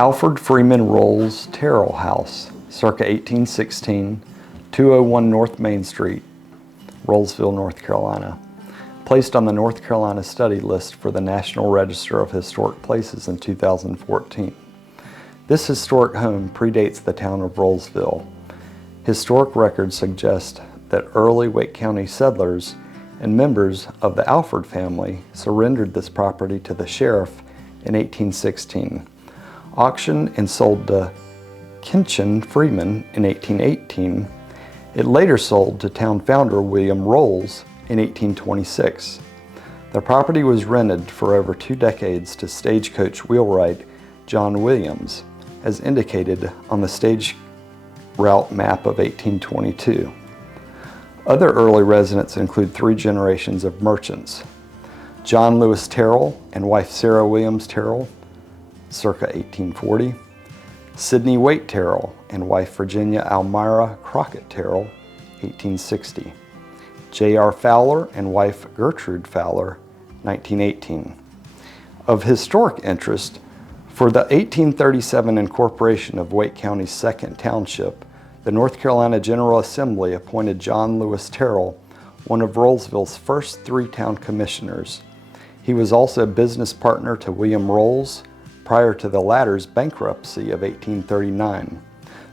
Alfred Freeman Rolls Terrell House, circa 1816, 201 North Main Street, Rolesville, North Carolina. Placed on the North Carolina study list for the National Register of Historic Places in 2014. This historic home predates the town of Rolesville. Historic records suggest that early Wake County settlers and members of the Alfred family surrendered this property to the sheriff in 1816, auctioned and sold to Kinchin Freeman in 1818. It later sold to town founder William Rolls in 1826. The property was rented for over 2 decades to stagecoach wheelwright John Williams, as indicated on the stage route map of 1822. Other early residents include 3 generations of merchants: John Lewis Terrell and wife Sarah Williams Terrell, circa 1840, Sidney Waite Terrell and wife Virginia Almira Crockett Terrell, 1860, J.R. Fowler and wife Gertrude Fowler, 1918. Of historic interest, for the 1837 incorporation of Wake County's 2nd Township, the North Carolina General Assembly appointed John Lewis Terrell one of Rolesville's first 3 town commissioners. He was also a business partner to William Rolls prior to the latter's bankruptcy of 1839.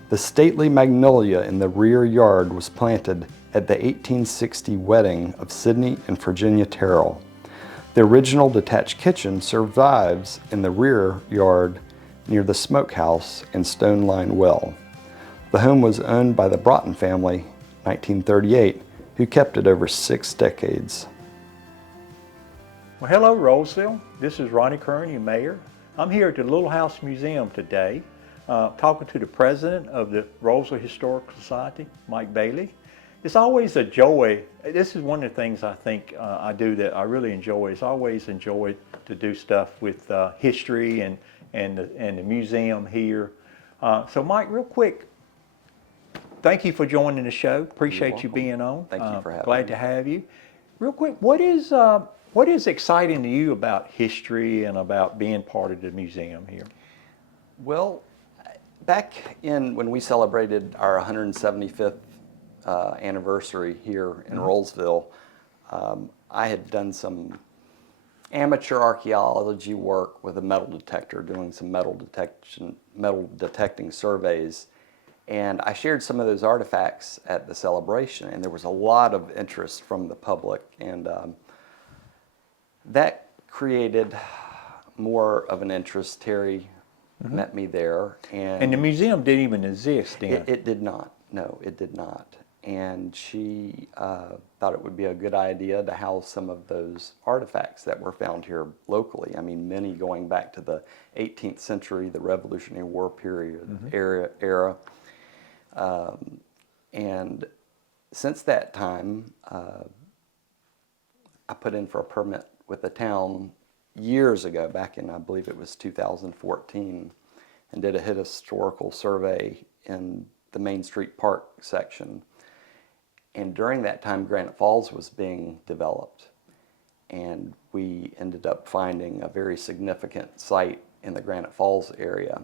The stately magnolia in the rear yard was planted at the 1860 wedding of Sidney and Virginia Terrell. The original detached kitchen survives in the rear yard near the smokehouse and stone-lined well. The home was owned by the Broughton family, 1938, who kept it over 6 decades. Well, hello Rolesville. This is Ronnie Currin, your mayor. I'm here at the Little House Museum today, talking to the president of the Rolesville Historic Society, Mike Bailey. It's always a joy. This is one of the things I think I do that I really enjoy. It's always enjoyed to do stuff with history and the museum here. So Mike, real quick, thank you for joining the show. Appreciate you being on. Thank you for having me. Glad to have you. Real quick, what is exciting to you about history and about being part of the museum here? Well, back when we celebrated our 175th anniversary here in Rolesville, I had done some amateur archaeology work with a metal detector, doing some metal detecting surveys, and I shared some of those artifacts at the celebration, and there was a lot of interest from the public, and that created more of an interest. Terry met me there, And the museum didn't even exist then. It did not. No, it did not. And she thought it would be a good idea to house some of those artifacts that were found here locally. I mean, many going back to the 18th century, the Revolutionary War period era. And since that time, I put in for a permit with the town years ago, back in, I believe it was 2014, and did a historical survey in the Main Street Park section. And during that time, Granite Falls was being developed, and we ended up finding a very significant site in the Granite Falls area.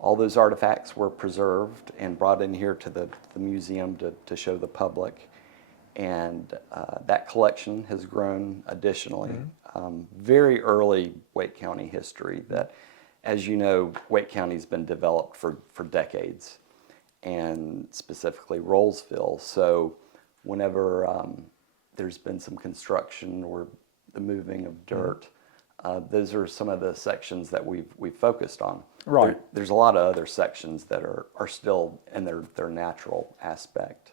All those artifacts were preserved and brought in here to the museum to show the public, and that collection has grown additionally. Very early Wake County history that, as you know, Wake County's been developed for decades, and specifically Rolesville. So whenever there's been some construction or the moving of dirt, those are some of the sections that we've focused on. Right. There's a lot of other sections that are still in their natural aspect.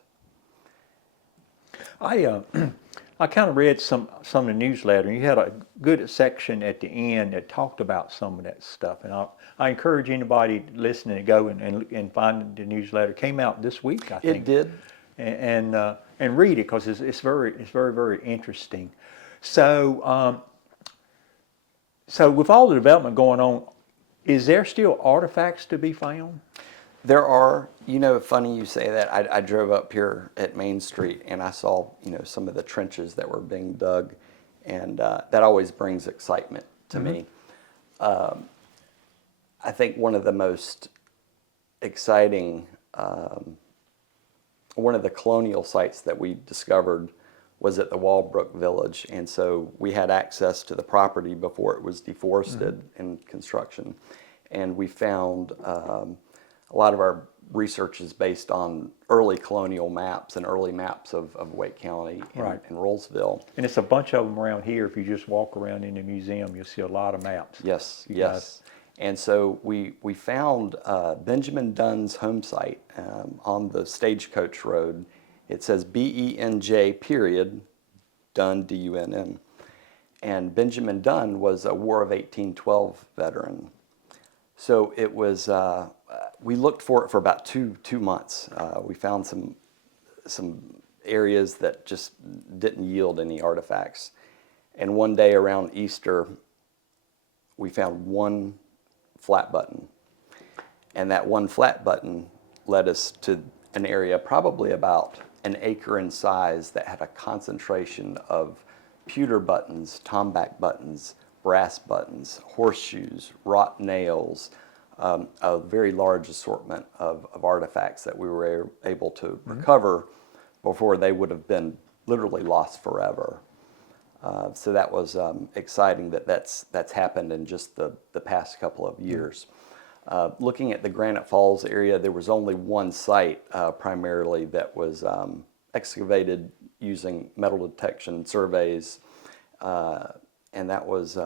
I kind of read some of the newsletter, and you had a good section at the end that talked about some of that stuff. And I encourage anybody listening to go and find the newsletter. It came out this week, I think. It did. And read it, because it's very, very interesting. So so with all the development going on, is there still artifacts to be found? There are. You know, funny you say that. I drove up here at Main Street, and I saw, some of the trenches that were being dug, and that always brings excitement to me. I think one of the most exciting, one of the colonial sites that we discovered was at the Walbrook Village. And so we had access to the property before it was deforested in construction. And we found a lot of our research is based on early colonial maps and early maps of Wake County and Rolesville. And it's a bunch of them around here. If you just walk around in the museum, you'll see a lot of maps. Yes, yes. And so we found Benjamin Dunn's home site on the Stagecoach Road. It says BENJ period, Dunn, D-U-N-N. And Benjamin Dunn was a War of 1812 veteran. So it was, we looked for it for about two months. We found some areas that just didn't yield any artifacts. And one day around Easter, we found one flat button. And that one flat button led us to an area probably about an acre in size that had a concentration of pewter buttons, tomback buttons, brass buttons, horseshoes, wrought nails, a very large assortment of artifacts that we were able to recover before they would have been literally lost forever. So that was exciting that's happened in just the past couple of years. Looking at the Granite Falls area, there was only one site primarily that was excavated using metal detection surveys, and that was,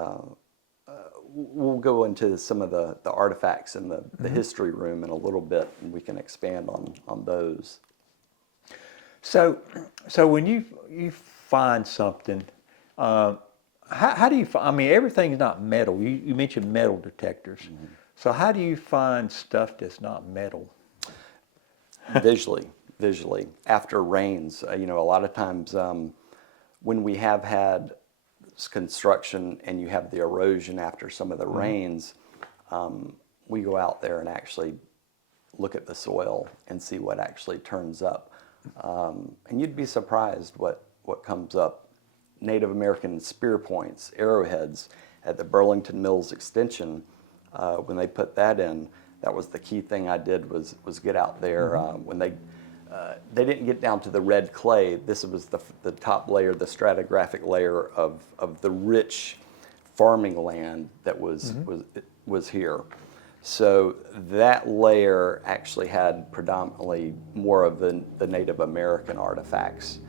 we'll go into some of the artifacts in the history room in a little bit, and we can expand on those. So when you find something, how do you find, I mean, everything's not metal. You mentioned metal detectors. So how do you find stuff that's not metal? Visually. After rains, a lot of times when we have had construction and you have the erosion after some of the rains, we go out there and actually look at the soil and see what actually turns up. And you'd be surprised what comes up. Native American spear points, arrowheads at the Burlington Mills extension, when they put that in, that was the key thing I did was get out there. When they didn't get down to the red clay, this was the top layer, the stratigraphic layer of the rich farming land that was here. So that layer actually had predominantly more of the Native American artifacts.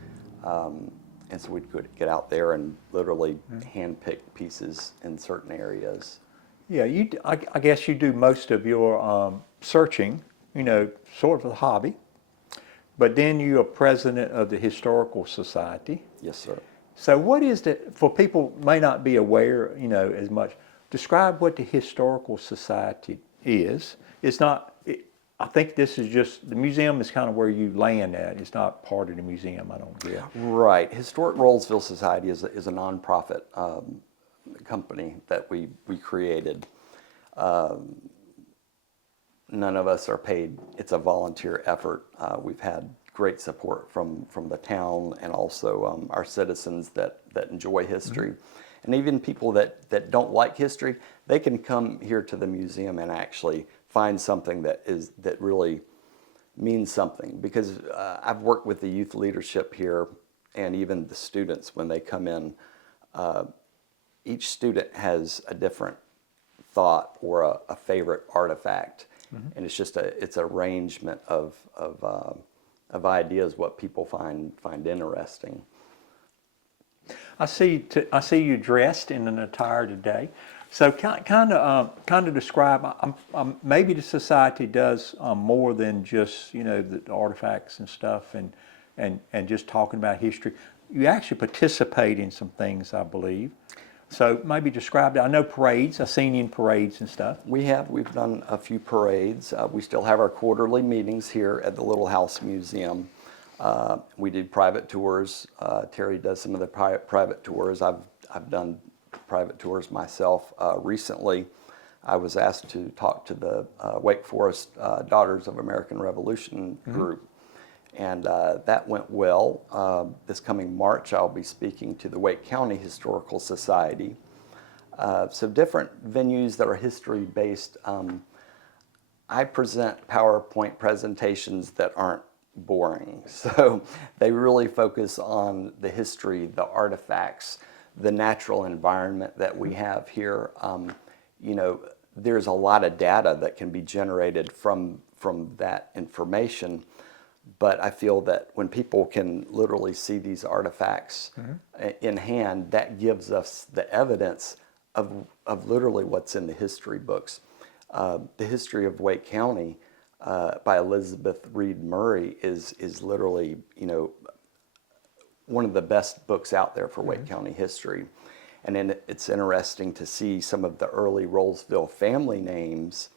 And so we'd get out there and literally hand-pick pieces in certain areas. Yeah, I guess you do most of your searching, sort of a hobby. But then you are president of the Historical Society. Yes, sir. So what is for people who may not be aware, as much, describe what the Historical Society is. It's not, I think this is just, the museum is kind of where you land at. It's not part of the museum, I don't get. Right. Historic Rolesville Society is a nonprofit company that we created. None of us are paid. It's a volunteer effort. We've had great support from the town and also our citizens that enjoy history. And even people that don't like history, they can come here to the museum and actually find something that really means something. Because I've worked with the youth leadership here and even the students when they come in. Each student has a different thought or a favorite artifact. And it's just it's arrangement of ideas, what people find interesting. I see you dressed in an attire today. So kind of describe. Maybe the society does more than just the artifacts and stuff and just talking about history. You actually participate in some things, I believe. So maybe describe that. I know parades. I've seen you in parades and stuff. We've done a few parades. We still have our quarterly meetings here at the Little House Museum. We do private tours. Terry does some of the private tours. I've done private tours myself. Recently, I was asked to talk to the Wake Forest Daughters of American Revolution group. And that went well. This coming March, I'll be speaking to the Wake County Historical Society. So different venues that are history-based. I present PowerPoint presentations that aren't boring. So they really focus on the history, the artifacts, the natural environment that we have here. You know, there's a lot of data that can be generated from that information. But I feel that when people can literally see these artifacts in hand, that gives us the evidence of literally what's in the history books. The History of Wake County by Elizabeth Reed Murray is literally, you know, one of the best books out there for Wake County history. And then it's interesting to see some of the early Rolesville family names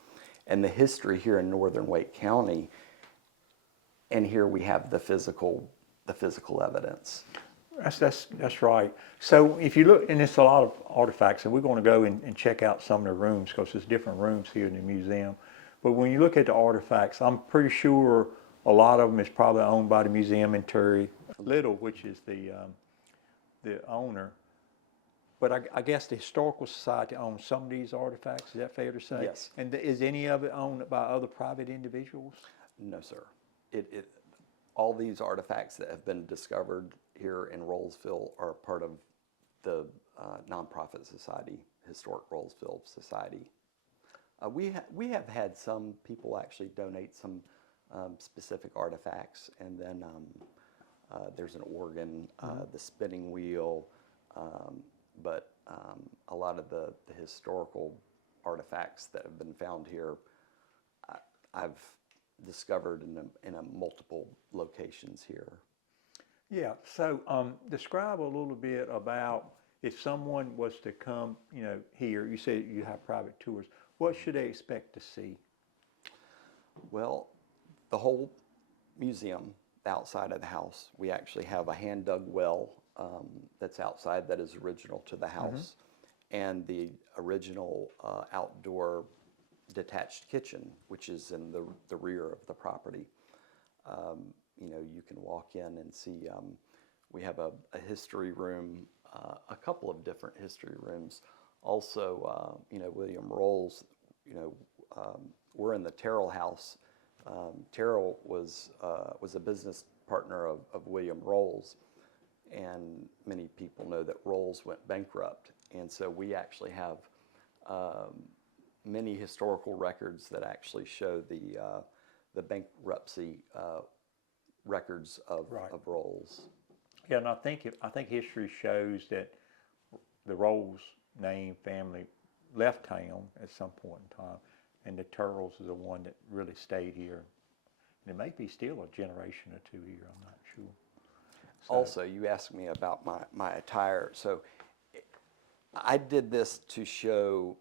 and the history here in northern Wake County. And here we have the physical evidence. That's right. So if you look, and it's a lot of artifacts, and we're going to go and check out some of the rooms because there's different rooms here in the museum. But when you look at the artifacts, I'm pretty sure a lot of them is probably owned by the museum and Terry Little, which is the owner. But I guess the Historical Society owns some of these artifacts. Is that fair to say? Yes. And is any of it owned by other private individuals? No, sir. All these artifacts that have been discovered here in Rolesville are part of the nonprofit society, Historic Rolesville Society. We have had some people actually donate some specific artifacts, and then there's an organ, the spinning wheel, but a lot of the historical artifacts that have been found here, I've discovered in multiple locations here. Yeah, so describe a little bit about if someone was to come, you know, here, you said you have private tours, what should they expect to see? Well, the whole museum, outside of the house, we actually have a hand-dug well that's outside that is original to the house, and the original outdoor detached kitchen, which is in the rear of the property. You know, you can walk in and see, we have a history room, a couple of different history rooms. Also, you know, William Rolls, you know, we're in the Terrell house. Terrell was a business partner of William Rolls, and many people know that Rolls went bankrupt. And so we actually have many historical records that actually show the bankruptcy records of Rolls. Yeah, and I think history shows that the Rolls name family left town at some point in time, and the Turtles is the one that really stayed here. And it may be still a generation or two here, I'm not sure. So, also, you asked me about my attire. So I did this to show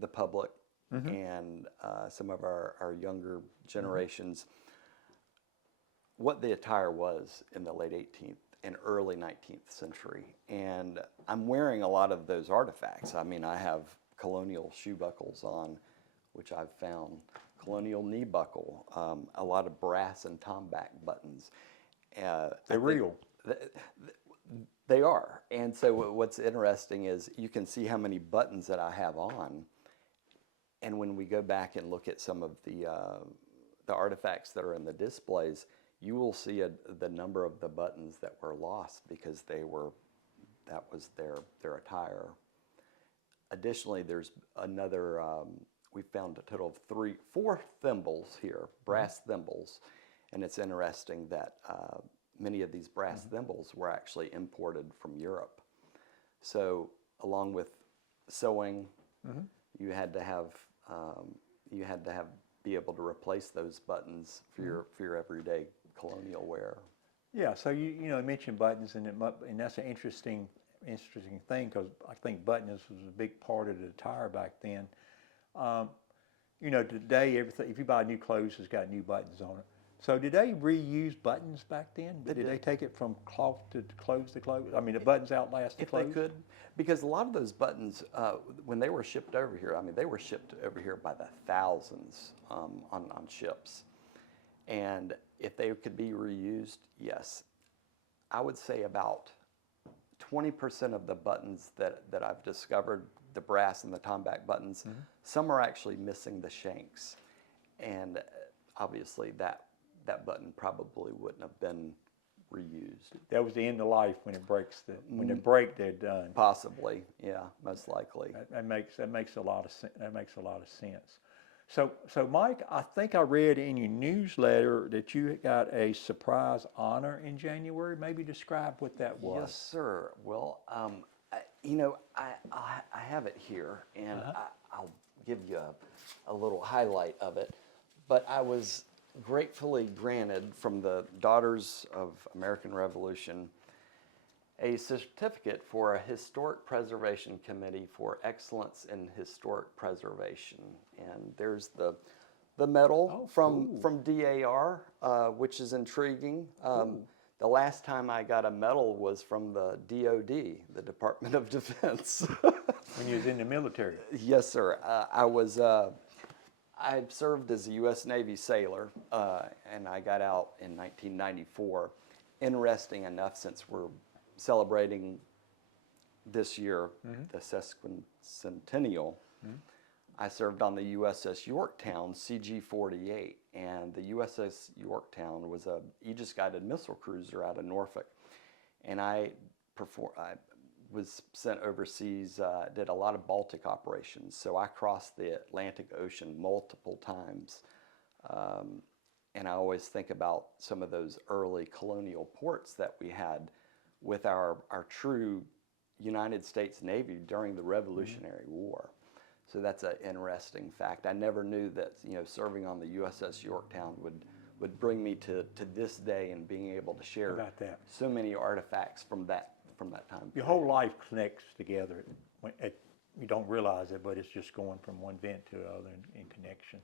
the public and some of our younger generations what the attire was in the late 18th and early 19th century. And I'm wearing a lot of those artifacts. I mean, I have colonial shoe buckles on, which I've found, colonial knee buckle, a lot of brass and tomback buttons. they're real. They are. And so what's interesting is you can see how many buttons that I have on. And when we go back and look at some of the artifacts that are in the displays, you will see the number of the buttons that were lost because that was their attire. Additionally, there's another, we found a total of 4 thimbles here, brass thimbles. And it's interesting that many of these brass thimbles were actually imported from Europe. So along with sewing, you had to have be able to replace those buttons for your everyday colonial wear. Yeah, so you know, mentioned buttons, and that's an interesting thing because I think buttons was a big part of the attire back then. You know, today everything, if you buy new clothes, it's got new buttons on it. So did they reuse buttons back then? Did they take it from cloth to clothes to clothes? I mean, the buttons outlast the clothes? If they could, because a lot of those buttons, when they were shipped over here, I mean, they were shipped over here by the thousands on ships. And if they could be reused, yes. I would say about 20% of the buttons that I've discovered, the brass and the tomback buttons, some are actually missing the shanks. And obviously that button probably wouldn't have been reused. That was the end of life when it breaks. When they break, they're done. Possibly, yeah, most likely. That makes a lot of sense. So Mike, I think I read in your newsletter that you got a surprise honor in January. Maybe describe what that was. Yes, sir. Well, I have it here, and I'll give you a little highlight of it. But I was gratefully granted from the Daughters of American Revolution a certificate for a Historic Preservation Committee for Excellence in Historic Preservation. And there's the medal from DAR, which is intriguing. The last time I got a medal was from the DOD, the Department of Defense. When you was in the military? Yes, sir. I served as a U.S. Navy sailor, and I got out in 1994. Interesting enough, since we're celebrating this year the sesquicentennial, I served on the USS Yorktown CG-48, and the USS Yorktown was a Aegis-guided missile cruiser out of Norfolk, and I was sent overseas, did a lot of Baltic operations, so I crossed the Atlantic Ocean multiple times, and I always think about some of those early colonial ports that we had with our true United States Navy during the Revolutionary War. So that's an interesting fact. I never knew that, you know, serving on the USS Yorktown would bring me to this day and being able to share so many artifacts from that time. Your whole life connects together. You don't realize it, but it's just going from one event to another in connection.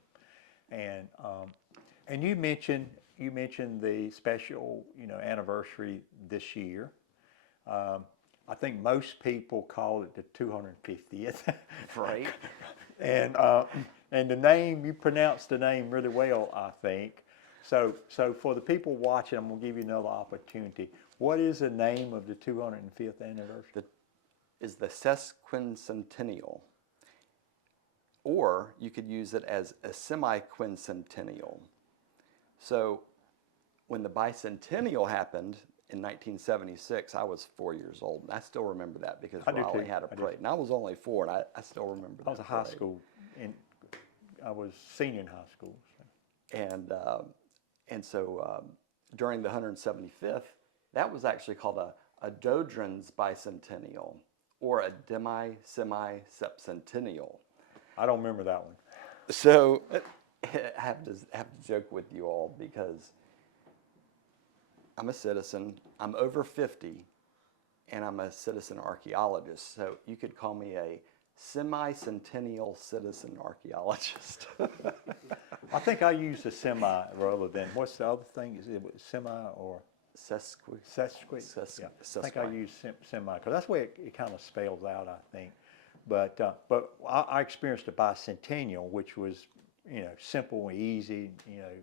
And you mentioned the special, you know, anniversary this year. I think most people call it the 250th. Right. And the name, you pronounced the name really well, I think. So for the people watching, I'm going to give you another opportunity. What is the name of the 205th anniversary? Is the sesquicentennial. Or you could use it as a semi-quincentennial. So when the bicentennial happened in 1976, I was 4 years old. And I still remember that because Raleigh had a parade. And I was only 4, and I still remember that. I was in high school. I was senior in high school. So. And so during the 175th, that was actually called a Dodron's bicentennial, or a demi-semi-sepcentennial. I don't remember that one. So I have to joke with you all because I'm a citizen, I'm over 50, and I'm a citizen archaeologist. So you could call me a semi-centennial citizen archaeologist. I think I used a semi rather than, what's the other thing? Is it semi or? Sesqui. Yeah. I think I used semi, because that's the way it kind of spells out, I think. But I experienced a bicentennial, which was, you know, simple and easy. You know,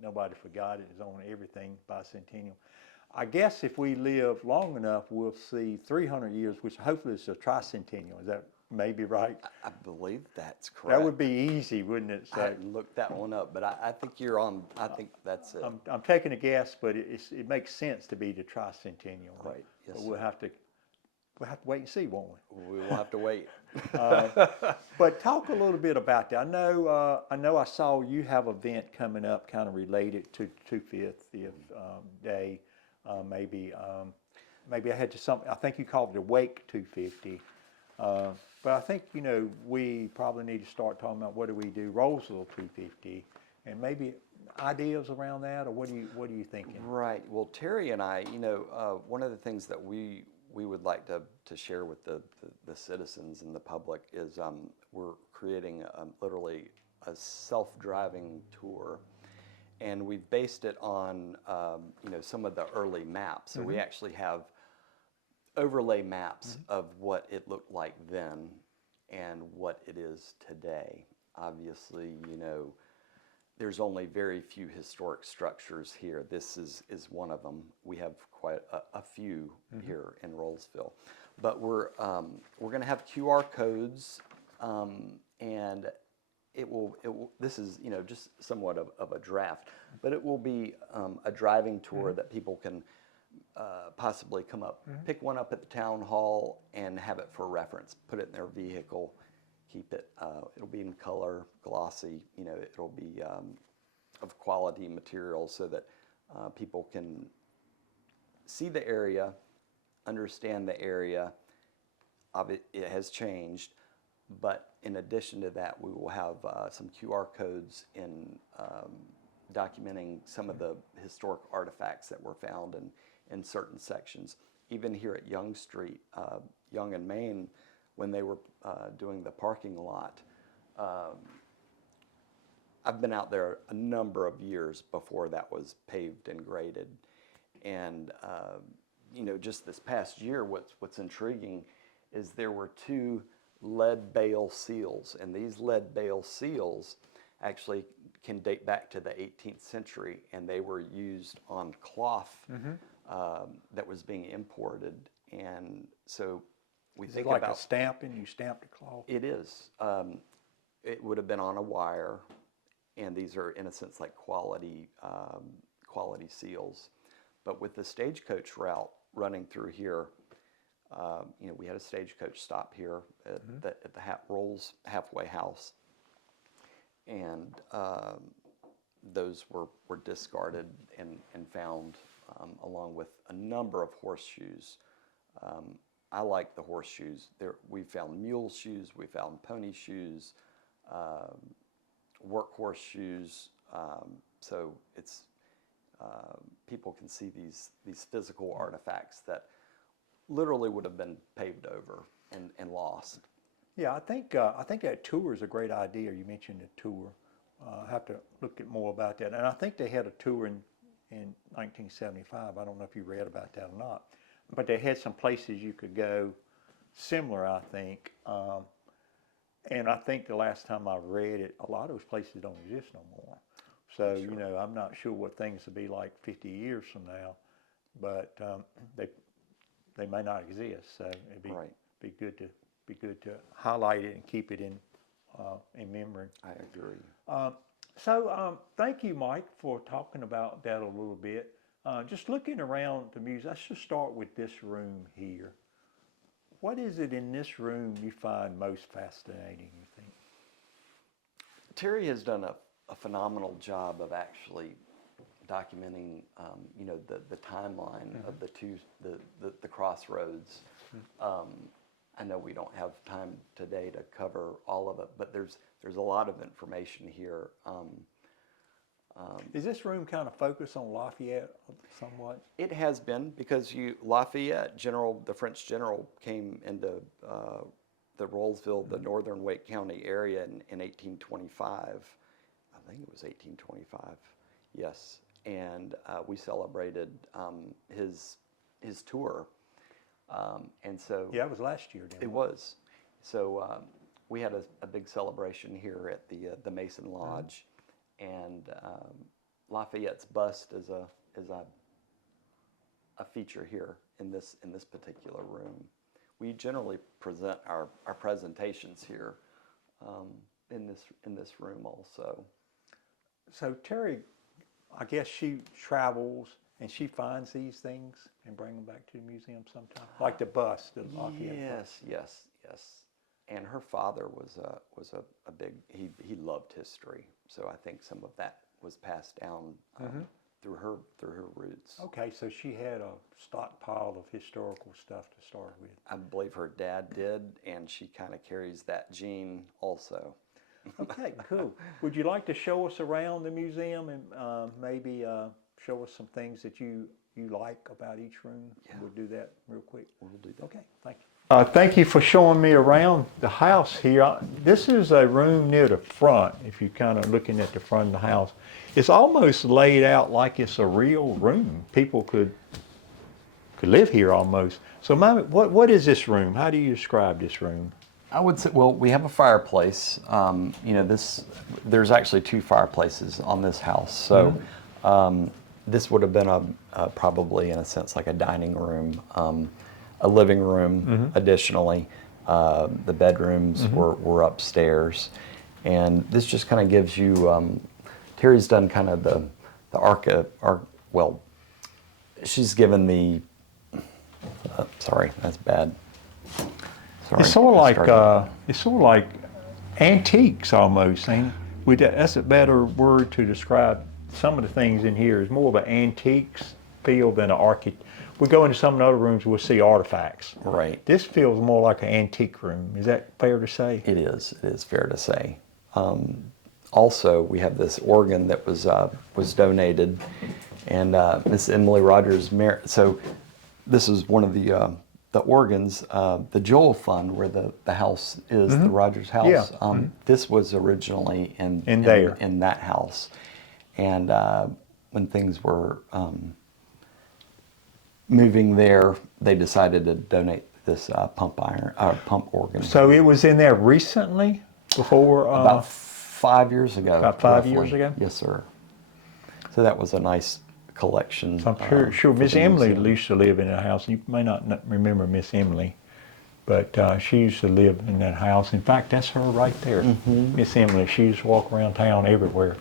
nobody forgot it. It was on everything, bicentennial. I guess if we live long enough, we'll see 300 years, which hopefully is a tricentennial. Is that maybe right? I believe that's correct. That would be easy, wouldn't it? So, I hadn't looked that one up, but I think you're on. I think that's it. I'm taking a guess, but it makes sense to be the tricentennial. Right. Yes. But we'll have to wait and see, won't we? We will have to wait. But talk a little bit about that. I know I saw you have an event coming up kind of related to 250th day. Maybe I had to something. I think you called it a Wake 250. But I think, you know, we probably need to start talking about what do we do Rolesville 250, and maybe ideas around that, or what are you thinking? Right. Well, Terry and I, you know, one of the things that we would like to share with the citizens and the public is we're creating literally a self-driving tour, and we've based it on you know, some of the early maps. So we actually have overlay maps of what it looked like then and what it is today. Obviously, you know, there's only very few historic structures here. This is one of them. We have quite a few here in Rolesville. But we're going to have QR codes, and it will, this is, just somewhat of a draft, but it will be a driving tour that people can possibly come up, pick one up at the town hall and have it for reference, put it in their vehicle, keep it, it'll be in color, glossy, it'll be of quality material so that people can see the area, understand the area. It has changed, but in addition to that, we will have some QR codes in documenting some of the historic artifacts that were found in certain sections. Even here at Young Street, Young and Main, when they were doing the parking lot, I've been out there a number of years before that was paved and graded. And just this past year, what's intriguing is there were 2 lead bale seals, and these lead bale seals actually can date back to the 18th century, and they were used on cloth that was being imported. And so we think like about a stamping. You stamped a cloth. It is. It would have been on a wire, and these are in a sense like quality seals. But with the stagecoach route running through here, we had a stagecoach stop here at the Rolls halfway house, and those were discarded and found along with a number of horseshoes. I like the horseshoes. We found mule shoes, we found pony shoes, workhorse shoes. So it's people can see these physical artifacts that literally would have been paved over and lost. Yeah, I think that tour is a great idea. You mentioned a tour. I have to look at more about that. And I think they had a tour in 1975. I don't know if you read about that or not. But they had some places you could go similar, I think. And I think the last time I read it, a lot of those places don't exist no more. So, Sure. I'm not sure what things will be like 50 years from now, but they may not exist. So it'd be good to highlight it and keep it in memory. I agree. So thank you, Mike, for talking about that a little bit. Just looking around the museum, let's just start with this room here. What is it in this room you find most fascinating, you think? Terry has done a phenomenal job of actually documenting, the timeline of the crossroads. I know we don't have time today to cover all of it, but there's a lot of information here. Is this room kind of focused on Lafayette somewhat? It has been, because Lafayette, the French general, came into the Rolesville, the northern Wake County area in 1825. I think it was 1825, yes. And we celebrated his tour. And so Yeah, it was last year, didn't it? It was. So we had a big celebration here at the Mason Lodge. And Lafayette's bust is a feature here in this particular room. We generally present our presentations here in this room also. So Terry, I guess she travels and she finds these things and bring them back to the museum sometime, like the bust of Lafayette. Yes. And her father was a big. He loved history, so I think some of that was passed down through her roots. Okay, so she had a stockpile of historical stuff to start with. I believe her dad did, and she kind of carries that gene also. Okay, cool. Would you like to show us around the museum and maybe show us some things that you like about each room? Yeah. We'll do that real quick. We'll do that. Okay, thank you. Thank you for showing me around the house here. This is a room near the front, if you're kind of looking at the front of the house. It's almost laid out like it's a real room. People could live here almost. So, Mommy, what is this room? How do you describe this room? I would say, well, we have a fireplace. There's actually two fireplaces on this house. So this would have been probably, in a sense, like a dining room, a living room additionally. The bedrooms were upstairs. And this just kind of gives you, Terry's done kind of the well, she's given the, sorry, that's bad. Sorry, It's sort of like antiques almost, ain't it? That's a better word to describe some of the things in here. It's more of an antiques feel than an architect. We go into some of the other rooms, we'll see artifacts. Right. This feels more like an antique room. Is that fair to say? It is. It is fair to say. Also, we have this organ that was donated, and Miss Emily Rogers. So, this is one of the organs. The Joel Fund, where the house is, the Rogers house. Yeah. This was originally in that house, and when things were moving there, they decided to donate this pump organ. So it was in there recently, before about 5 years ago. About 5 roughly. years ago. Yes, sir. So that was a nice collection. So I'm sure Miss Emily used to live in that house. You may not remember Miss Emily, but she used to live in that house. In fact, that's her right there, Miss Emily. She used to walk around town everywhere.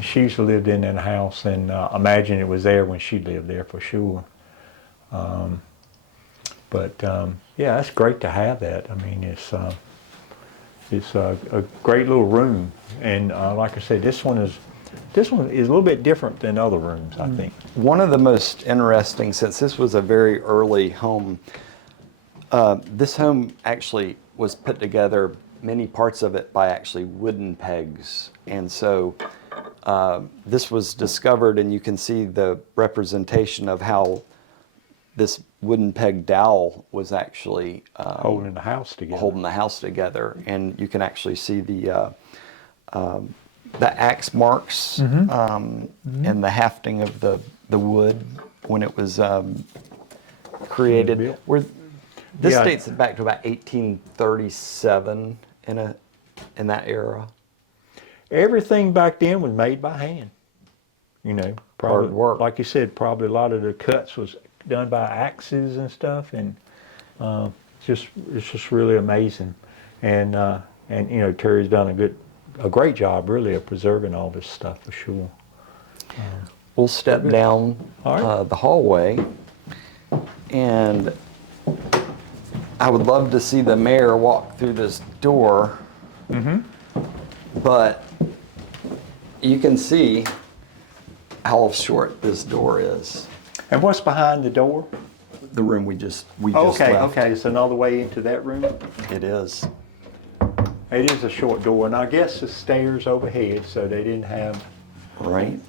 She used to live in that house, and imagine it was there when she lived there for sure. Yeah, that's great to have that. I mean, it's a great little room, and like I said, this one is a little bit different than other rooms, I think. One of the most interesting, since this was a very early home, this home actually was put together, many parts of it, by actually wooden pegs. And so this was discovered, and you can see the representation of how this wooden peg dowel was actually Holding the house together. And you can actually see the axe marks and the hafting of the wood when it was created. This dates back to about 1837 in that era. Everything back then was made by hand. You know, probably, hard work. Like you said, probably a lot of the cuts was done by axes and stuff, and it's just really amazing. And you know, Terry's done a great job, really, of preserving all this stuff for sure. We'll step down the hallway, and I would love to see the mayor walk through this door, but you can see how short this door is. And what's behind the door? The room we just left. Okay, it's another way into that room. It is. It is a short door, and I guess the stairs overhead, so they didn't have. Right.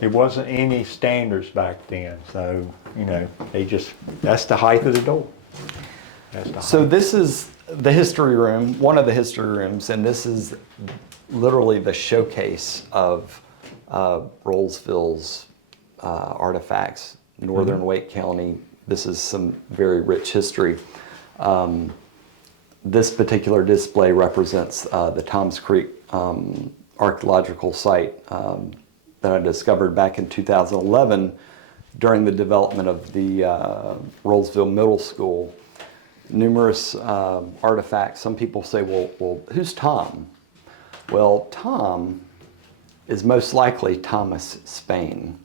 It wasn't any standards back then, so you know that's the height of the door. So this is the history room, one of the history rooms, and this is literally the showcase of Rolesville's artifacts, northern Wake County. This is some very rich history. This particular display represents the Toms Creek archaeological site that I discovered back in 2011 during the development of the Rolesville Middle School. Numerous artifacts. Some people say, well, who's Tom? Well, Tom is most likely Thomas Spain.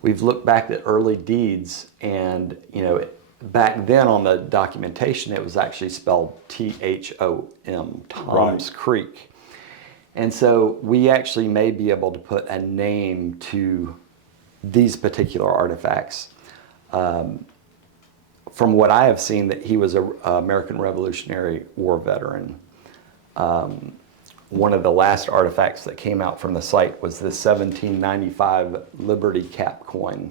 We've looked back at early deeds, and you know, back then on the documentation, it was actually spelled T-H-O-M, Tom's Creek. And so we actually may be able to put a name to these particular artifacts. From what I have seen, that he was an American Revolutionary War veteran. One of the last artifacts that came out from the site was the 1795 Liberty Cap coin.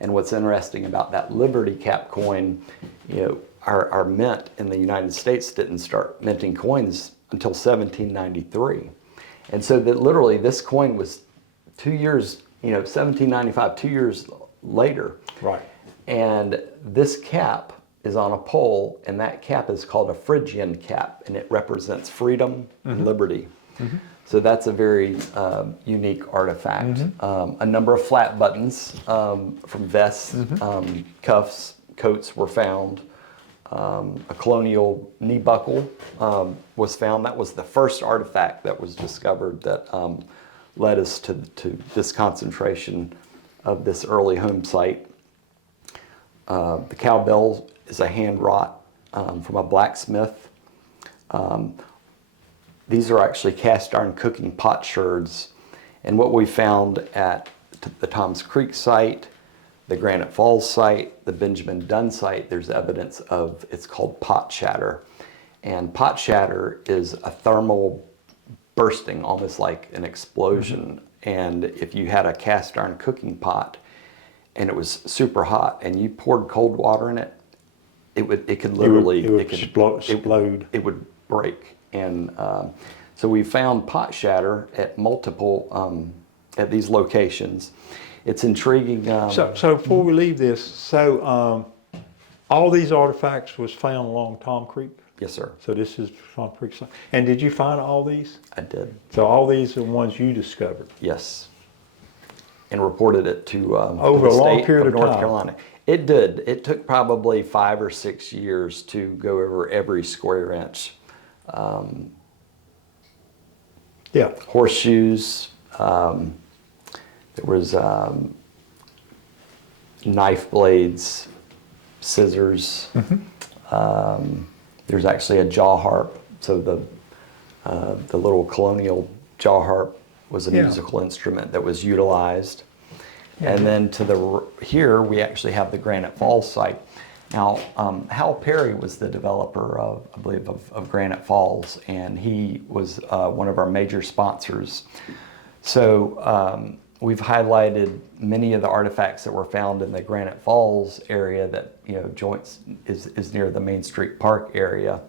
And what's interesting about that Liberty Cap coin, you know, our mint in the United States didn't start minting coins until 1793. And so that literally this coin was 2 years, you know, 1795, 2 years later. Right. And this cap is on a pole, and that cap is called a Phrygian cap, and it represents freedom and liberty. So that's a very unique artifact. A number of flat buttons from vests, cuffs, coats were found. A colonial knee buckle was found. That was the first artifact that was discovered that led us to this concentration of this early home site. The cowbell is a hand wrought from a blacksmith. These are actually cast iron cooking potsherds. And what we found at the Toms Creek site, the Granite Falls site, the Benjamin Dunn site, there's evidence of, it's called pot shatter. And pot shatter is a thermal bursting, almost like an explosion. And if you had a cast iron cooking pot and it was super hot and you poured cold water in it, it could literally, it would explode. It would break. And so we found pot shatter at multiple, at these locations. It's intriguing. So before we leave this, all these artifacts was found along Tom Creek? Yes, sir. So this is Tom Creek site. And did you find all these? I did. So all these are ones you discovered? Yes. And reported it to over the a long state period of of North time. Carolina. It did. It took probably 5 or 6 years to go over every square inch. Yeah. Horseshoes. There was knife blades, scissors. There's actually a jaw harp. So the little colonial jaw harp was a musical instrument that was utilized. And then to here we actually have the Granite Falls site. Now, Hal Perry was the developer of, I believe, of Granite Falls, and he was one of our major sponsors. So we've highlighted many of the artifacts that were found in the Granite Falls area that, joints is near the Main Street Park area.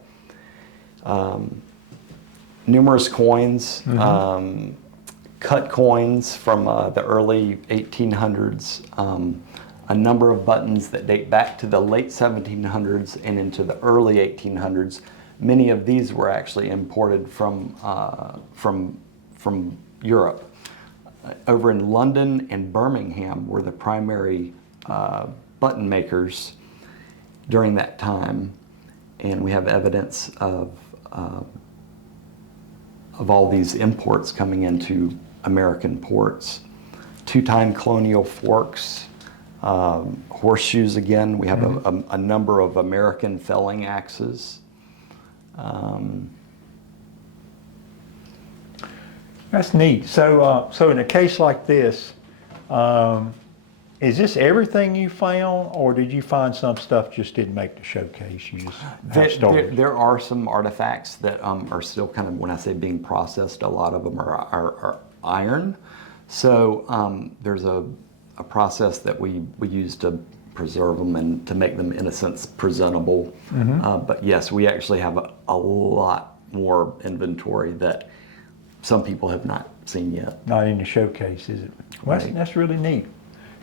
Numerous coins, cut coins from the early 1800s, a number of buttons that date back to the late 1700s and into the early 1800s. Many of these were actually imported from Europe. Over in London and Birmingham were the primary button makers during that time, and we have evidence of all these imports coming into American ports. Two-time colonial forks, horseshoes again. We have a number of American felling axes. That's neat. So in a case like this, is this everything you found, or did you find some stuff just didn't make the showcase? You just have storage? There are some artifacts that are still kind of, when I say being processed, a lot of them are iron. So there's a process that we use to preserve them and to make them, in a sense, presentable. But yes, we actually have a lot more inventory that some people have not seen yet. Not in the showcase, is it? Well, Right. that's really neat.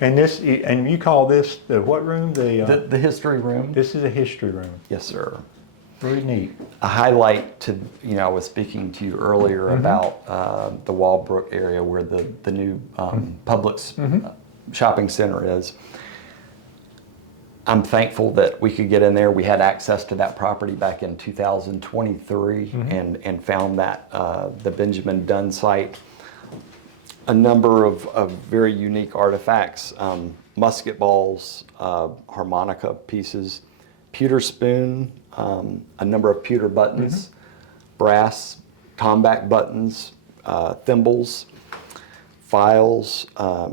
And and you call this the what room? The history room. This is a history room. Yes, sir. Really neat. A highlight to, I was speaking to you earlier about the Walbrook area where the new Publix shopping center is. I'm thankful that we could get in there. We had access to that property back in 2023 and found that the Benjamin Dunn site. A number of very unique artifacts, musket balls, harmonica pieces, pewter spoon, a number of pewter buttons, brass, tomback buttons, thimbles, files.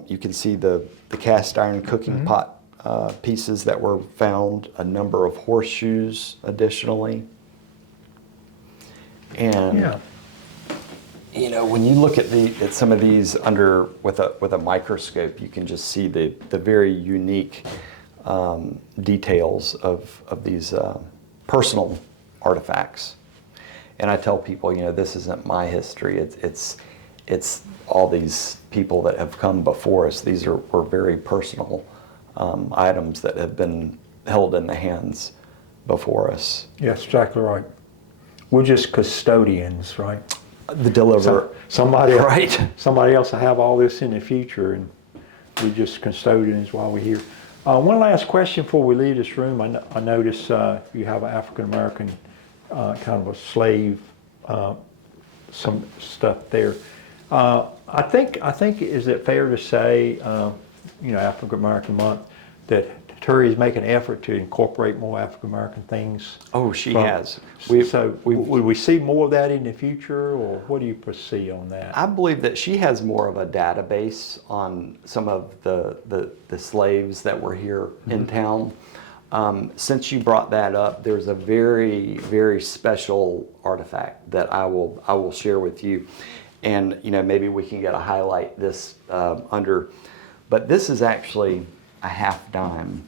You can see the cast iron cooking pot pieces that were found, a number of horseshoes additionally. And when you look at some of these with a microscope, you can just see the very unique details of these personal artifacts. And I tell people, this isn't my history. It's all these people that have come before us. These were very personal items that have been held in the hands before us. Yes, exactly right. We're just custodians, right? The deliverer. Somebody, Right. Somebody else will have all this in the future, and we're just custodians while we're here. One last question before we leave this room. I notice you have an African American kind of a slave, some stuff there. I think is it fair to say, African American Month, that Terry's making an effort to incorporate more African American things? Oh, she from- has. Would we see more of that in the future, or what do you foresee on that? I believe that she has more of a database on some of the slaves that were here in town. Since you brought that up, there's a very, very special artifact that I will share with you, and maybe we can get a highlight this under. But this is actually a half dime,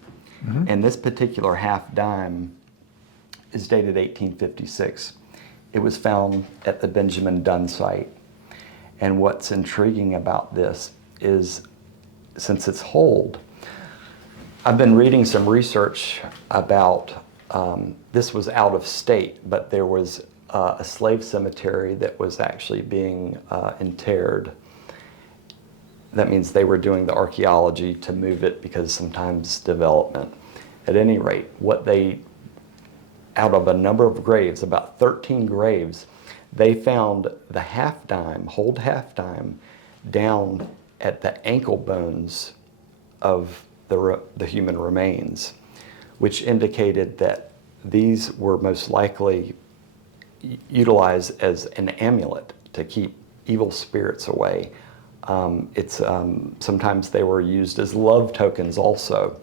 and this particular half dime is dated 1856. It was found at the Benjamin Dunn site, and what's intriguing about this is, since it's hold, I've been reading some research about, this was out of state, but there was a slave cemetery that was actually being interred. That means they were doing the archaeology to move it because sometimes development. At any rate, out of a number of graves, about 13 graves, they found the half dime, hold half dime, down at the ankle bones of the human remains, which indicated that these were most likely utilized as an amulet to keep evil spirits away. Sometimes they were used as love tokens also.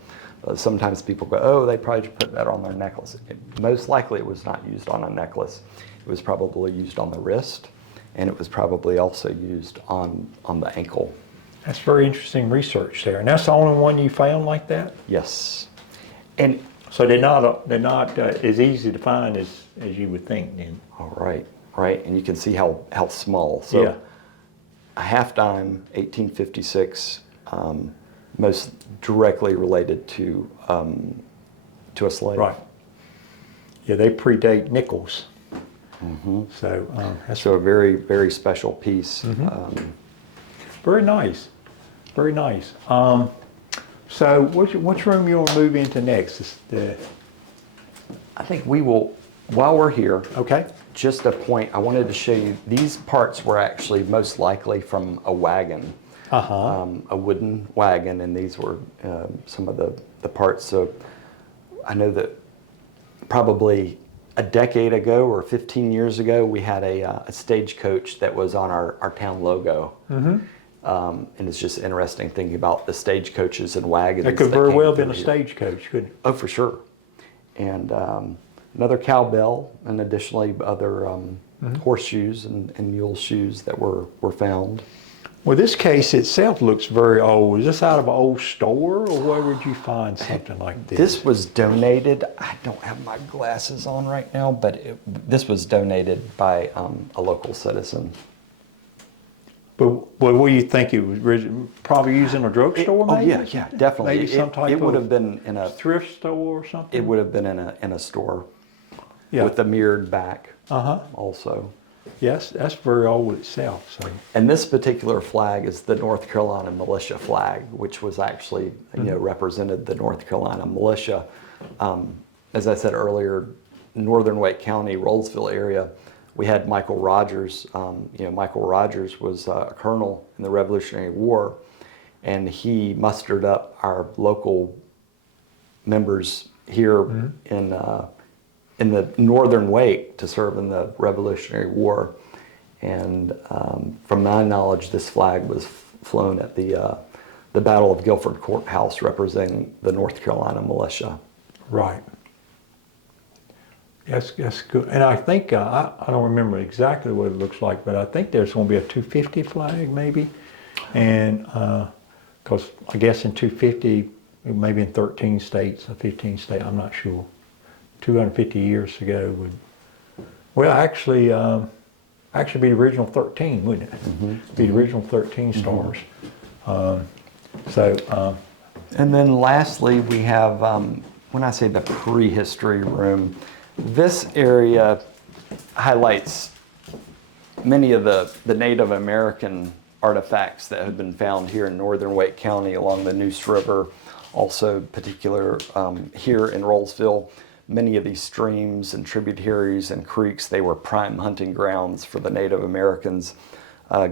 Sometimes people go, oh, they probably put that on their necklace. Most likely it was not used on a necklace. It was probably used on the wrist, and it was probably also used on the ankle. That's very interesting research there, and that's the only one you found like that. Yes, and so they're not as easy to find as you would think. Then. All right, and you can see how small. So, yeah. A half dime, 1856, most directly related to a slave. Right. Yeah, they predate nickels. So that's a very, very special piece. Very nice, very nice. So which room you want to move into next? I think we will, while we're here. Okay. Just a point, I wanted to show you, these parts were actually most likely from a wagon, a wooden wagon, and these were some of the parts. So I know that probably a decade ago or 15 years ago, we had a stagecoach that was on our town logo. And it's just interesting thinking about the stagecoaches and wagons. It could very well have been a stagecoach, couldn't it? Oh, for sure. And another cowbell, and additionally other horseshoes and mule shoes that were found. Well, this case itself looks very old. Is this out of an old store, or where would you find something like this? This was donated. I don't have my glasses on right now, but this was donated by a local citizen. But what do you think it was? Probably used in a drugstore, maybe? Oh yeah, definitely. Maybe some type it would have been in a thrift store or something. It would have been in a store. Yeah. With the mirrored back. Also. Yes, that's very old itself. So. And this particular flag is the North Carolina militia flag, which was actually represented the North Carolina militia. As I said earlier, northern Wake County, Rolesville area. We had Michael Rogers. Michael Rogers was a colonel in the Revolutionary War, and he mustered up our local members here in the northern Wake to serve in the Revolutionary War. And from my knowledge, this flag was flown at the Battle of Guilford Courthouse, representing the North Carolina militia. Right. That's good. And I think, I don't remember exactly what it looks like, but I think there's going to be a 250 flag maybe. And because I guess in 250, maybe in 13 states, or 15 states, I'm not sure. 250 years ago would, actually be the original 13, wouldn't it? Be the original 13 stars. And then lastly, we have when I say the prehistory room, this area highlights many of the Native American artifacts that have been found here in northern Wake County along the Neuse River, also particular here in Rolesville. Many of these streams and tributaries and creeks, they were prime hunting grounds for the Native Americans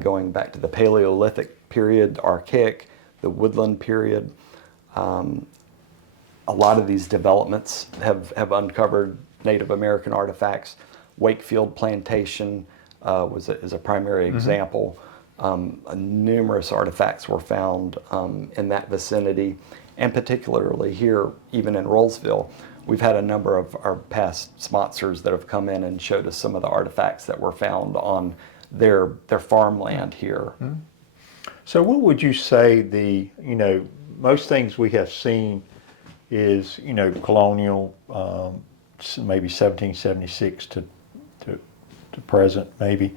going back to the Paleolithic period, Archaic, the Woodland period. A lot of these developments have uncovered Native American artifacts. Wakefield Plantation is a primary example. Numerous artifacts were found in that vicinity, and particularly here, even in Rolesville. We've had a number of our past sponsors that have come in and showed us some of the artifacts that were found on their farmland here. So what would you say most things we have seen is, colonial, maybe 1776 to present, maybe.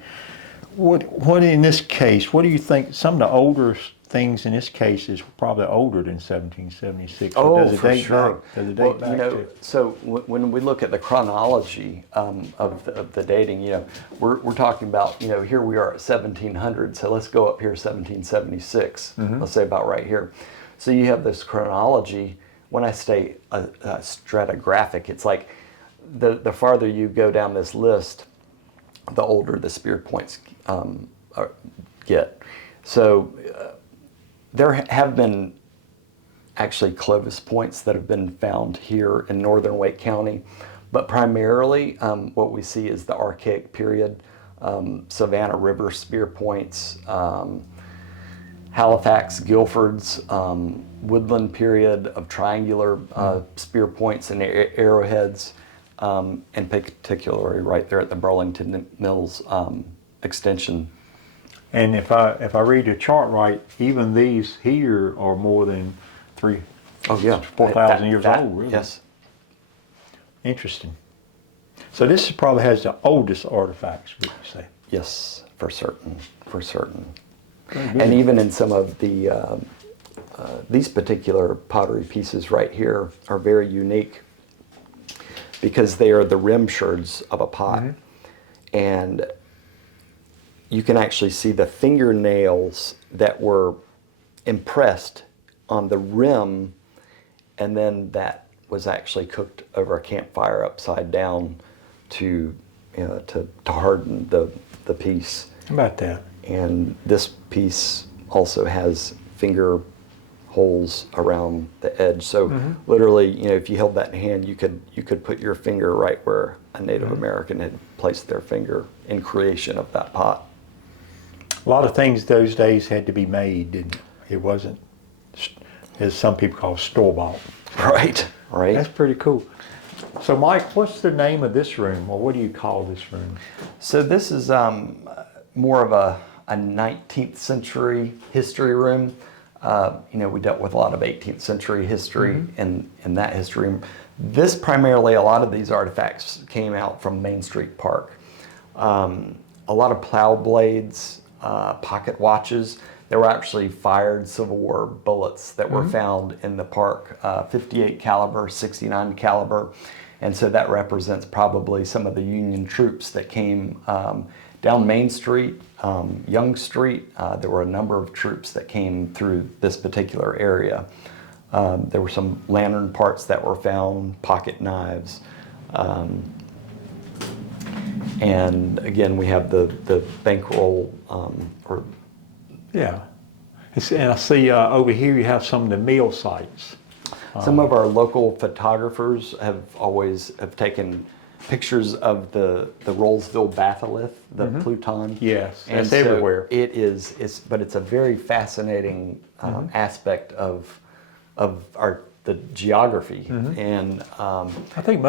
What in this case, what do you think, some of the older things in this case is probably older than 1776? Oh, does it for date sure. Back? Does it date back to? So when we look at the chronology of the dating, we're talking about, here we are at 1700, so let's go up here 1776, let's say about right here. So you have this chronology. When I say stratigraphic, it's like the farther you go down this list, the older the spear points get. So there have been actually Clovis points that have been found here in northern Wake County, but primarily what we see is the Archaic period, Savannah River spear points, Halifax, Guilford's, Woodland period of triangular spear points and arrowheads, and particularly right there at the Burlington Mills extension. And if I read the chart right, even these here are more than 4,000 years old, really. Yes. Interesting. So this probably has the oldest artifacts, would you say? Yes, for certain. And even in some of the these particular pottery pieces right here are very unique because they are the rim sherds of a pot. And you can actually see the fingernails that were impressed on the rim, and then that was actually cooked over a campfire upside down to harden the piece. How about that? And this piece also has finger holes around the edge. So literally, if you held that in hand, you could put your finger right where a Native American had placed their finger in creation of that pot. A lot of things those days had to be made, and it wasn't, as some people call, store-bought. Right. That's pretty cool. So Mike, what's the name of this room, or what do you call this room? So this is more of a 19th century history room. We dealt with a lot of 18th century history in that history room. This primarily, a lot of these artifacts came out from Main Street Park. A lot of plow blades, pocket watches. There were actually fired Civil War bullets that were found in the park, 58 caliber, 69 caliber. And so that represents probably some of the Union troops that came down Main Street, Young Street. There were a number of troops that came through this particular area. There were some lantern parts that were found, pocket knives. And again, we have the bankroll. Yeah. And I see over here you have some of the meal sites. Some of our local photographers have taken pictures of the Rolesville batholith, the Pluton. Yes, and it's so everywhere. But it's a very fascinating aspect of the geography. And I think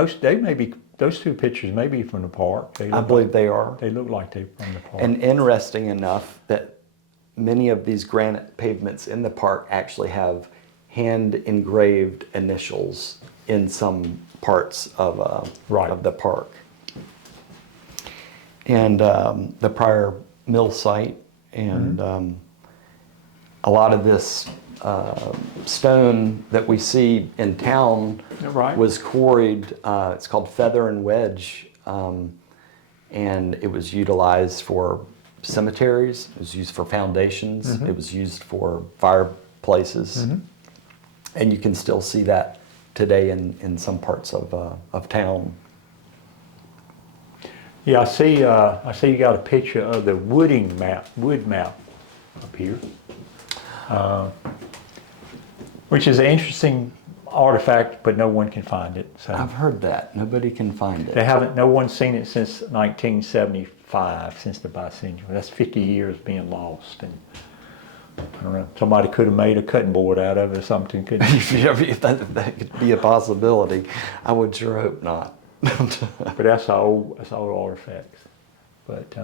those two pictures may be from the park. I believe they are. They look like they're from the park. And interesting enough that many of these granite pavements in the park actually have hand engraved initials in some parts of the park. And the prior mill site, and a lot of this stone that we see in town Right. was quarried. It's called feather and wedge, and it was utilized for cemeteries. It was used for foundations. It was used for fireplaces, and you can still see that today in some parts of town. Yeah, I see you got a picture of the wood map up here, which is an interesting artifact, but no one can find it. So I've heard that. Nobody can find they it. haven't. No one's seen it since 1975, since the bicentennial. That's 50 years being lost, and I don't know. Somebody could have made a cutting board out of it or something. Couldn't If that could be a possibility, I would sure hope not. But that's old artifacts. But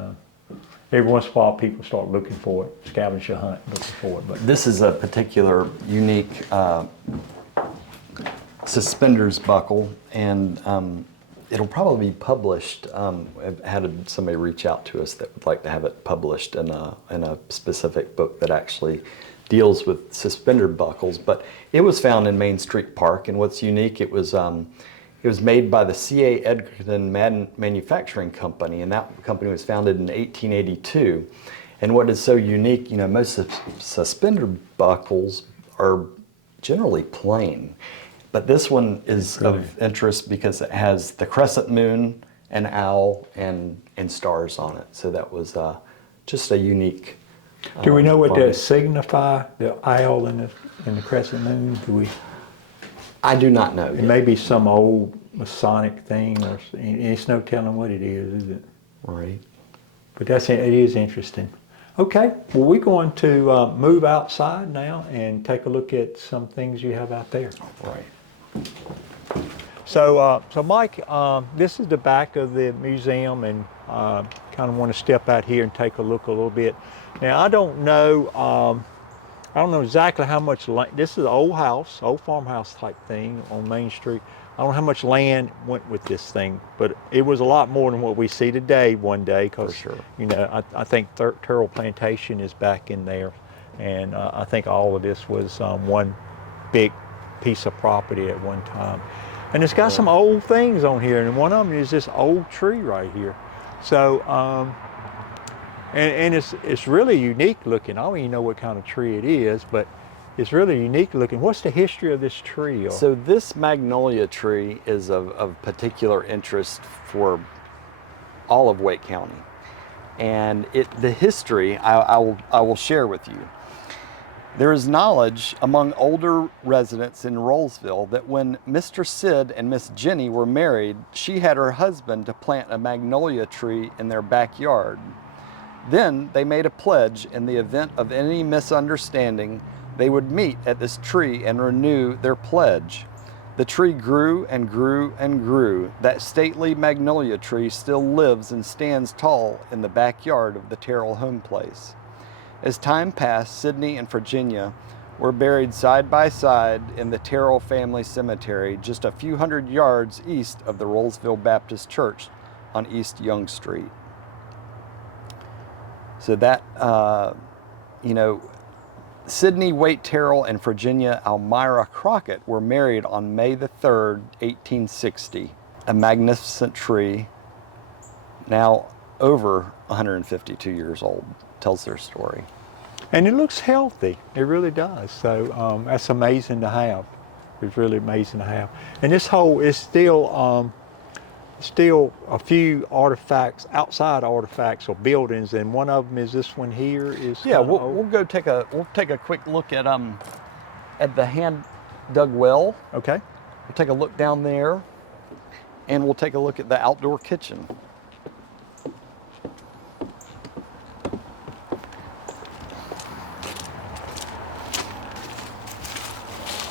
every once in a while, people start looking for it, scavenger hunt, looking for it. But This is a particular unique suspenders buckle, and it'll probably be published. I've had somebody reach out to us that would like to have it published in a specific book that actually deals with suspender buckles. But it was found in Main Street Park, and what's unique, it was made by the C.A. Edgerton Manufacturing Company, and that company was founded in 1882. And what is so unique, most suspender buckles are generally plain, but this one is of interest because it has the crescent moon, an owl, and stars on it. So that was just a unique. do we know what that signify? The owl and the crescent moon? Do we? I do not know. It yet. may be some old Masonic thing, or it's no telling what it is it? Right. But it is interesting. Okay, well, we're going to move outside now and take a look at some things you have out there. Right. So Mike, this is the back of the museum, and kind of want to step out here and take a look a little bit. Now, I don't know exactly how much land. This is an old house, old farmhouse type thing on Main Street. I don't know how much land went with this thing, but it was a lot more than what we see today one day, because For sure. I think Terrell Plantation is back in there, and I think all of this was one big piece of property at one time. And it's got some old things on here, and one of them is this old tree right here. So, and it's really unique looking. I don't even know what kind of tree it is, but it's really unique looking. What's the history of this tree? So this magnolia tree is of particular interest for all of Wake County, and the history I will share with you. There is knowledge among older residents in Rolesville that when Mr. Sid and Miss Jenny were married, she had her husband to plant a magnolia tree in their backyard. Then they made a pledge in the event of any misunderstanding, they would meet at this tree and renew their pledge. The tree grew and grew and grew. That stately magnolia tree still lives and stands tall in the backyard of the Terrell home place. As time passed, Sidney and Virginia were buried side by side in the Terrell family cemetery just a few hundred yards east of the Rolesville Baptist Church on East Young Street. So that, Sidney Waite Terrell and Virginia Elmira Crockett were married on May the 3rd, 1860. A magnificent tree, now over 152 years old, tells their story. And it looks healthy. It really does. So that's amazing to have. It's really amazing to have. And this hole is still a few artifacts, outside artifacts or buildings, and one of them is this one here. Yeah, we'll go take a quick look at the hand dug well. Okay. We'll take a look down there, and we'll take a look at the outdoor kitchen.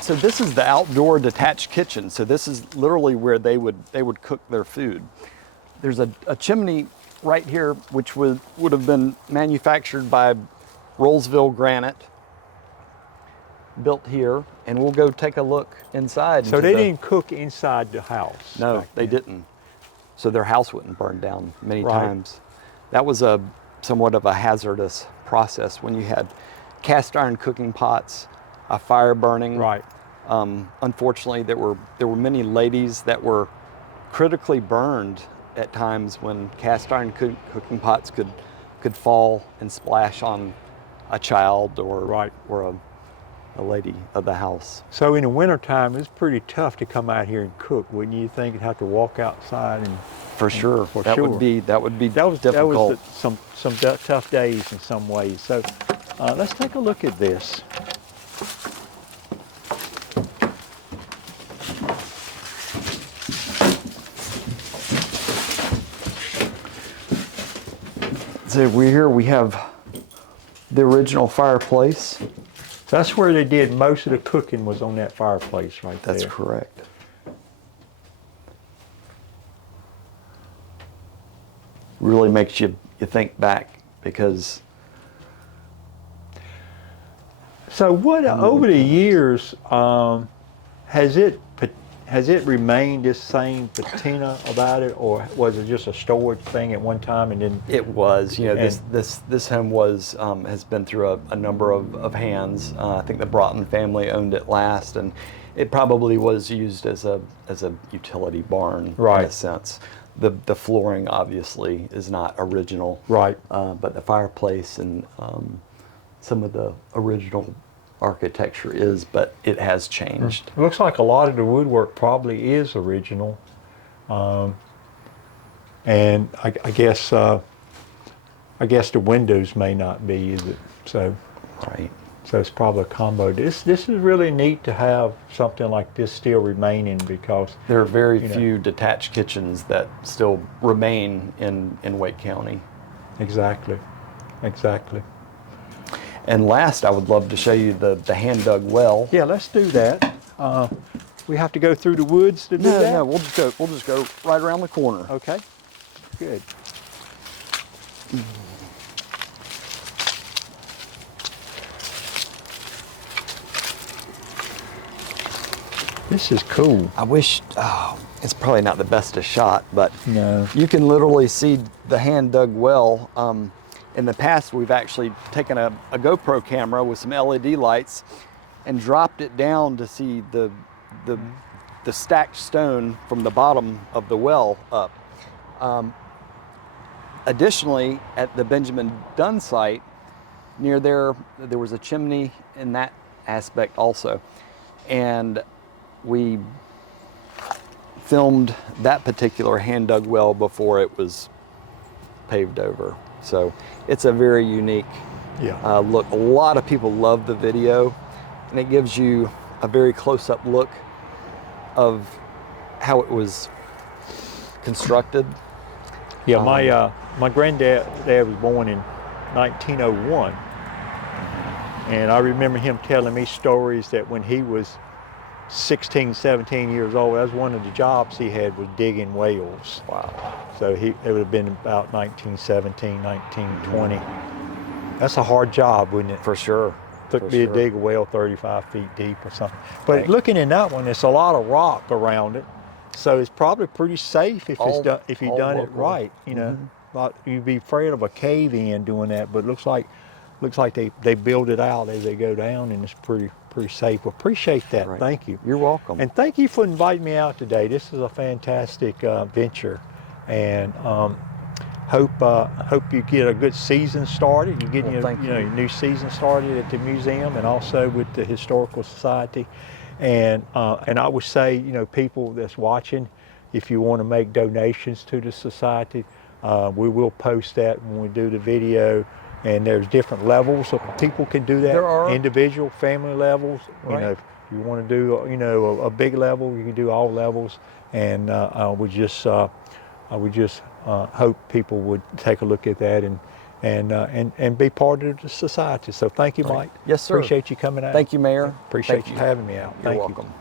So this is the outdoor detached kitchen. So this is literally where they would cook their food. There's a chimney right here, which would have been manufactured by Rolesville granite, built here, and we'll go take a look inside. So they didn't cook inside the house? No, they didn't. So their house wouldn't burn down many Right. times. That was somewhat of a hazardous process when you had cast iron cooking pots, a fire burning. Right. Unfortunately, there were many ladies that were critically burned at times when cast iron cooking pots could fall and splash on a child or a lady of the house. So in the wintertime, it's pretty tough to come out here and cook, wouldn't you think? You'd have to walk outside and... For sure. That would be difficult. That was some tough days in some ways. So let's take a look at this. So we have the original fireplace. That's where they did most of the cooking, was on that fireplace right there. That's correct. Really makes you think back, because... So what, over the years, has it remained this same patina about it, or was it just a storage thing at one time and then... It was, this home was has been through a number of hands. I think the Broughton family owned it last, and it probably was used as a utility barn, in a sense. The flooring obviously is not original, right? But the fireplace and some of the original architecture is, but it has changed. It looks like a lot of the woodwork probably is original, and I guess the windows may not be, is it? So, right. So it's probably a combo. This is really neat to have something like this still remaining, because there are very few detached kitchens that still remain in Wake County. Exactly, exactly. And last, I would love to show you the hand-dug well. Yeah, let's do that. We have to go through the woods to do that? No, we'll just go right around the corner. Okay, good. This is cool. I wish, it's probably not the bestest shot, but no. You can literally see the hand-dug well. In the past, we've actually taken a GoPro camera with some LED lights and dropped it down to see the stacked stone from the bottom of the well up. Additionally, at the Benjamin Dunn site, near there was a chimney in that aspect also. And we filmed that particular hand-dug well before it was paved over. So it's a very unique look. A lot of people love the video, and it gives you a very close-up look of how it was constructed. Yeah, my granddad was born in 1901, and I remember him telling me stories that when he was 16, 17 years old, that was one of the jobs he had, was digging wells. Wow. So it would have been about 1917, 1920. That's a hard job, wouldn't it? For sure. Took me to dig a well 35 feet deep or something. But looking in that one, there's a lot of rock around it. So it's probably pretty safe if you've done it right. You know, you'd be afraid of a cave-in doing that, but it looks like they build it out as they go down, and it's pretty safe. Well, appreciate that. Right. Thank you. You're welcome. And thank you for inviting me out today. This is a fantastic venture, and hope you get a good season started. You're getting your new season started at the museum and also with the Historical Society. And I would say, people that's watching, if you want to make donations to the society, we will post that when we do the video. And there's different levels of people can do that. There are individual, family levels. Right. If you want to do, a big level, you can do all levels. And I would just hope people would take a look at that and be part of the society. So thank you, Mike. Yes, sir. Appreciate you coming out. Thank you, Mayor. Appreciate you having me out. You're Thank welcome. you.